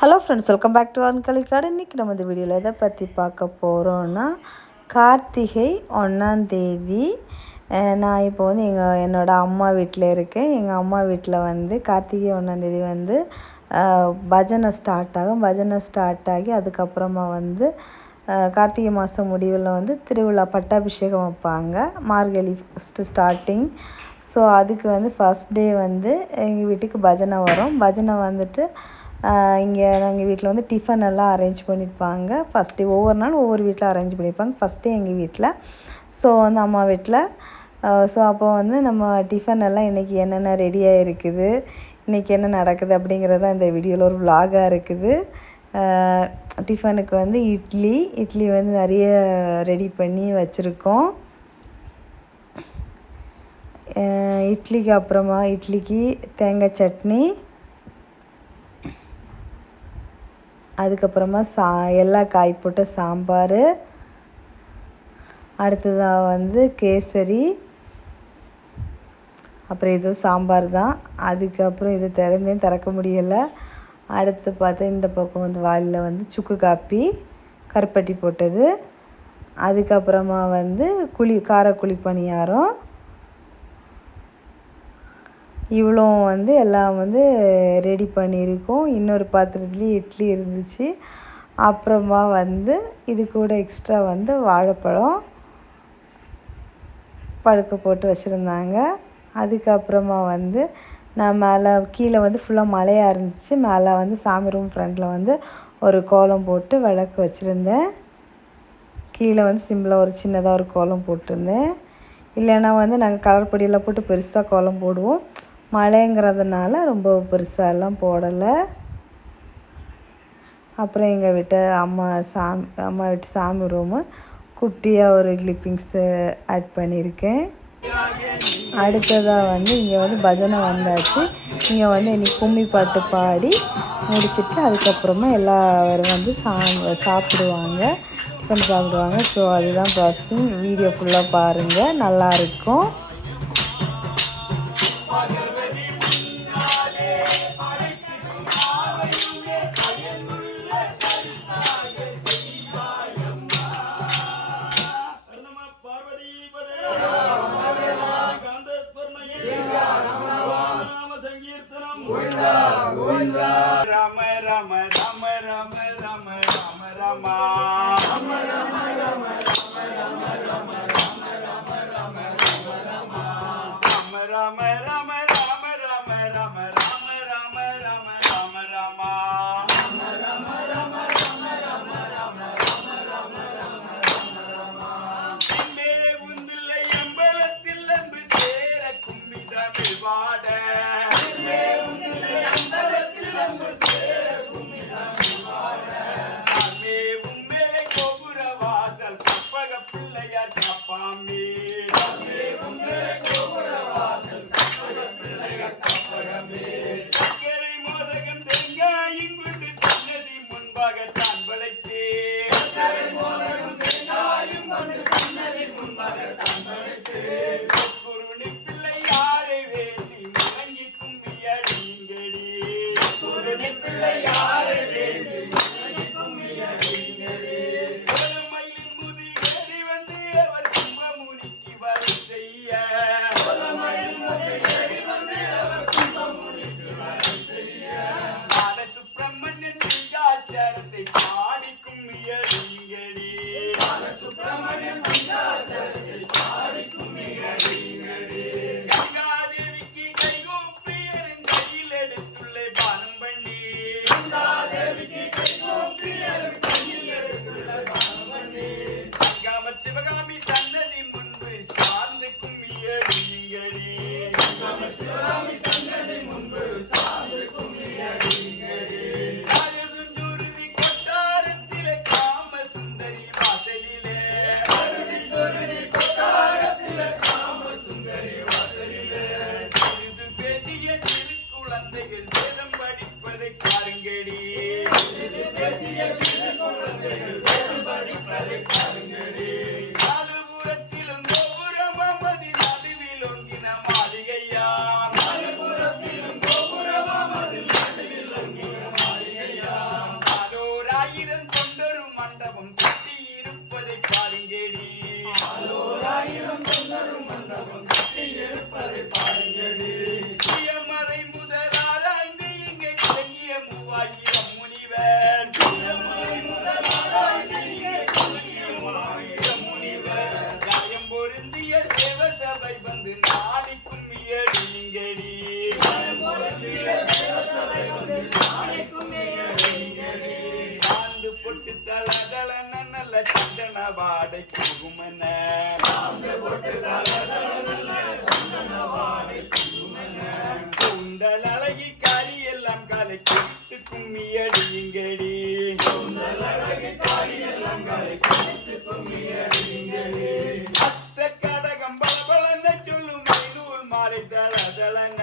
Hello friends, welcome back to அன்கலிக்காடு. இன்றைக்கி நம்ம இந்த வீடியோவில் எதை பற்றி பார்க்க போகிறோன்னா, கார்த்திகை 1ஆம் தேதி நான் இப்போ வந்து என்னோடய அம்மா வீட்டில் இருக்கேன். எங்கள் அம்மா வீட்டில் வந்து கார்த்திகை 1ஆம் தேதி வந்து பஜனை ஸ்டார்ட் ஆகும். பஜனை ஸ்டார்ட் ஆகி அதுக்கப்புறமா வந்து கார்த்திகை மாதம் முடிவில் வந்து திருவிழா பட்டாபிஷேகம் வைப்பாங்க. மார்கழி ஃபஸ்ட்டு ஸ்டார்டிங். ஸோ அதுக்கு வந்து ஃபஸ்ட் டே வந்து எங்கள் வீட்டுக்கு பஜனை வரும். பஜனை வந்துட்டு இங்கே எங்கள் வீட்டில் வந்து டிஃபன் எல்லாம் அரேஞ்ச் பண்ணியிருப்பாங்க. ஃபஸ்ட்டு ஒவ்வொரு நாளும் ஒவ்வொரு வீட்டில் அரேஞ்ச் பண்ணியிருப்பாங்க. ஃபஸ்ட்டு எங்கள் வீட்டில், ஸோ வந்து அம்மா வீட்டில். ஸோ அப்போ வந்து நம்ம டிஃபன் எல்லாம் இன்றைக்கி என்னென்ன ரெடியாக இருக்குது, இன்றைக்கி என்ன நடக்குது அப்படிங்கிறது தான் இந்த வீடியோவில் ஒரு விலாகாக இருக்குது. டிஃபனுக்கு வந்து இட்லி வந்து நிறைய ரெடி பண்ணி வச்சுருக்கோம். இட்லிக்கு அப்புறமா இட்லிக்கு தேங்காய் சட்னி, அதுக்கப்புறமா எல்லா காய் போட்ட சாம்பார், அடுத்ததாக வந்து கேசரி, அப்புறம் இதுவும் சாம்பார் தான். அதுக்கப்புறம் இது திறக்க முடியலை. அடுத்து பார்த்தா இந்த பக்கம் வந்து வாளியில் வந்து சுக்கு காப்பி கருப்பட்டி போட்டது, அதுக்கப்புறமா வந்து காரக்குழி பணியாரம், இவ்வளோ வந்து எல்லாம் வந்து ரெடி பண்ணியிருக்கோம். இன்னொரு பாத்திரத்துலேயும் இட்லி இருந்துச்சு. அப்புறமா வந்து இது கூட எக்ஸ்ட்ரா வந்து வாழைப்பழம் பழுக்க போட்டு வச்சுருந்தாங்க. அதுக்கப்புறமா வந்து நான் கீழே வந்து ஃபுல்லாக மழையாக இருந்துச்சு. மேலே வந்து சாமி ரூம் ஃப்ரண்டில் வந்து ஒரு கோலம் போட்டு விளக்கு வச்சுருந்தேன். கீழே வந்து சிம்பிளாக ஒரு சின்னதாக ஒரு கோலம் போட்டிருந்தேன். இல்லைன்னா வந்து நாங்கள் கலர் பொடியெல்லாம் போட்டு பெருசாக கோலம் போடுவோம். மழைங்கிறதுனால ரொம்ப பெருசாலாம் போடலை. அப்புறம் எங்கள் வீட்டு அம்மா வீட்டு சாமி ரூமு குட்டியாக ஒரு கிளிப்பிங்ஸு ஆட் பண்ணியிருக்கேன். அடுத்ததாக வந்து இங்கே வந்து பஜனை வந்தாச்சு. இங்கே வந்து இன்றைக்கி கும்மி பாட்டு பாடி முடிச்சுட்டு அதுக்கப்புறமா எல்லோரும் வந்து சாப்பிடுவாங்க, டிஃபன் சாப்பிடுவாங்க. ஸோ அதுதான் ப்ராசஸிங். வீடியோ ஃபுல்லாக பாருங்கள், நல்லாயிருக்கும். ராம ராம ராம ராம ராம ராம ராமா ராம ராம ராம ராம ராம ராம ராம ராம ராம ராம ராமா ராம ராம ராம ராம ராம ராம ராம ராம ராம ராம ராமா ராம ராம ராம ராம ராம ராம ராம ராம ராம ராமா மேலே உந்தில்லை அம்பலத்தில் அன்பு சேர கும்பிதமே வாட மாளிகையா ஆயிரம் முனிவர் காயம் பொருந்திய தேவசபை வந்து நாடி கும்மியடிங்கடி ஆண்டு பொட்டு தளதள நல்ல சந்தன வாடை குங்குமன கூந்தல் அழகி காரி எல்லாம் காலை கொடுத்து கும்மியடிங்கடி அத்த கடகம் பலபலன சொல்லும் மயிலூர் மாலை தளதளன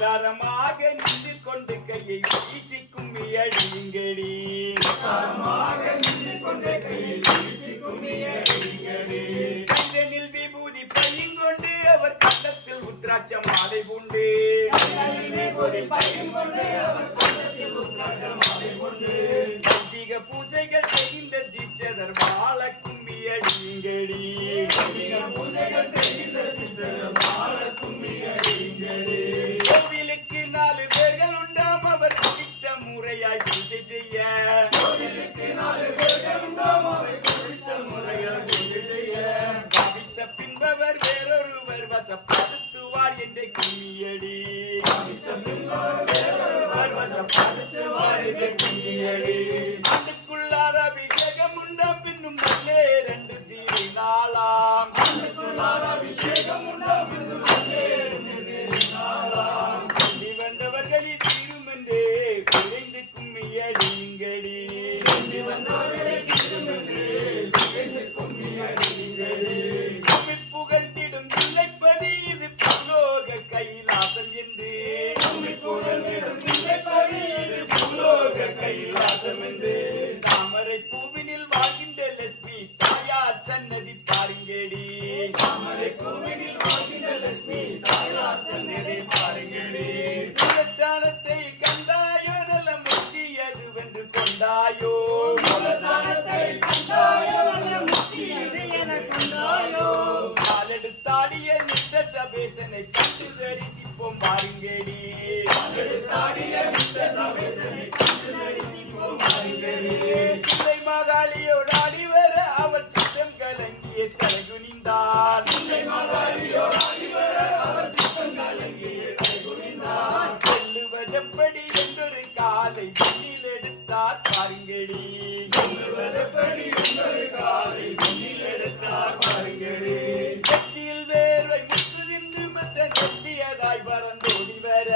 தரமாக நின்று கொண்டு கையை வீசி கும்மியடிங்கடி கைதனில் விபூதி பையங்கொண்டு அவர் கண்டத்தில் உத்ராட்ச மாலை உண்டு அதிக பூஜைகள் செய்கின்ற தீட்சதர் வாழ கும்மியடிங்கடி கோவிலுக்கு 4 பேர்கள் உண்டாம் அவர் குறித்த முறையாய் பூஜை செய்ய பாவித்த பின்பவர் வேறொருவர் வசப்படுத்துவார் என்ற கும்மியடி அதுக்குள்ளார அபிஷேகம் உண்டாம் பின்னும் நல்லே 2 தீரினாலாம் வந்தவர்களில் தீரும் என்றே குறைந்து கும்மியடிங்கடி புகழ்ந்திடும் இல்லைப்பதி இது பூலோக கைலாசம் என்று தாமரை பூவினில் வாழ்கின்ற லட்சுமி தாயார் சன்னதி பாருங்கடி மூலஸ்தானத்தை கண்டாயோ நல்ல முக்கியது வென்று கொண்டாயோ காலெடுத்தாடிய நின்ற சபேசனை கண்டு தரிசிப்போம் பாருங்கடி மகாலியோடு அடிவர அவள் சித்தம் கலங்கிய தலைகுனிந்தாள் சொல்லுவதெப்படி என்றொரு காலை விண்ணில் எடுத்தார் பாருங்கடி கத்தியில் வேர்வை முத்து தின்று மற்ற கத்தியதாய் பறந்தோடி வர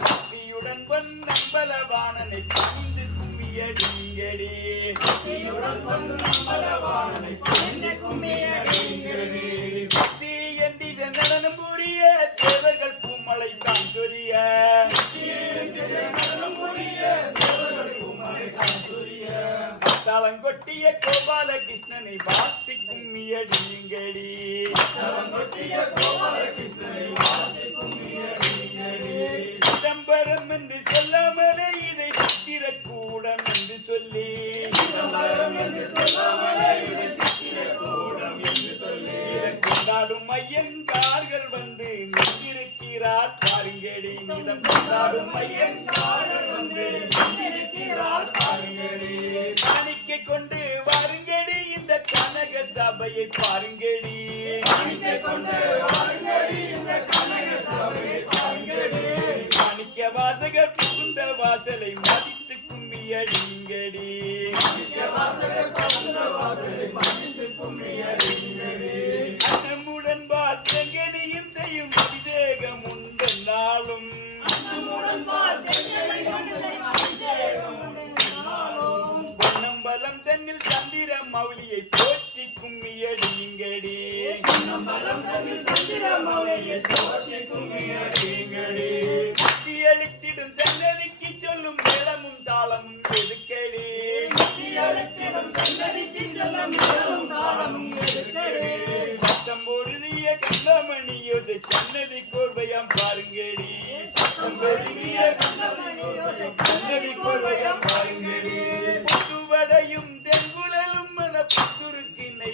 கத்தியுடன் பொன் நம்பலவாணனை பணிந்து கும்மியடிங்கடி கத்தி எண்டி நடனம் புரிய தேவர்கள் பூமலை தான் சொரிய தளங்கொட்டிய கோபாலகிருஷ்ணனை வாசி கும்மியடிங்கடி சிதம்பரம் என்று சொல்லாமலே இதை சித்திரக்கூடம் என்று சொல்லி கொண்டாடும் ஐயன்கார்கள் வந்து நின்றிருக்கிறார் பாருங்கடி நிதம் கொண்டாடும் ஐயன்கார்கள் வந்து நின்றிருக்கிறார் பாருங்கடி காணிக்கை கொண்டு வாருங்கடி இந்த கனக சபையை பாருங்கடி காணிக்க வாசகர் புகுந்த வாசலை மதித்து கும்மியடிங்கடி அன்னமுடன் பார்த்தங்களையும் செய்யும் அபிஷேகம் உண்டு நாளும் பொன்னம்பலம் தன்னில் சந்திர மௌலியை போற்றி கும்மியடிங்கடி அளித்திடும் சன்னதிக்கு சொல்லும் மேளமும் தாளமும் எதுக்கடி சத்தம் பொருதிய கந்தமணியோது சன்னதி கோர்வையாம் பாருங்கடி சன்னதி கோர்வையாம் பாருங்கடி புதுவடையும் தென்குழலும் மன புத்துருக்கினை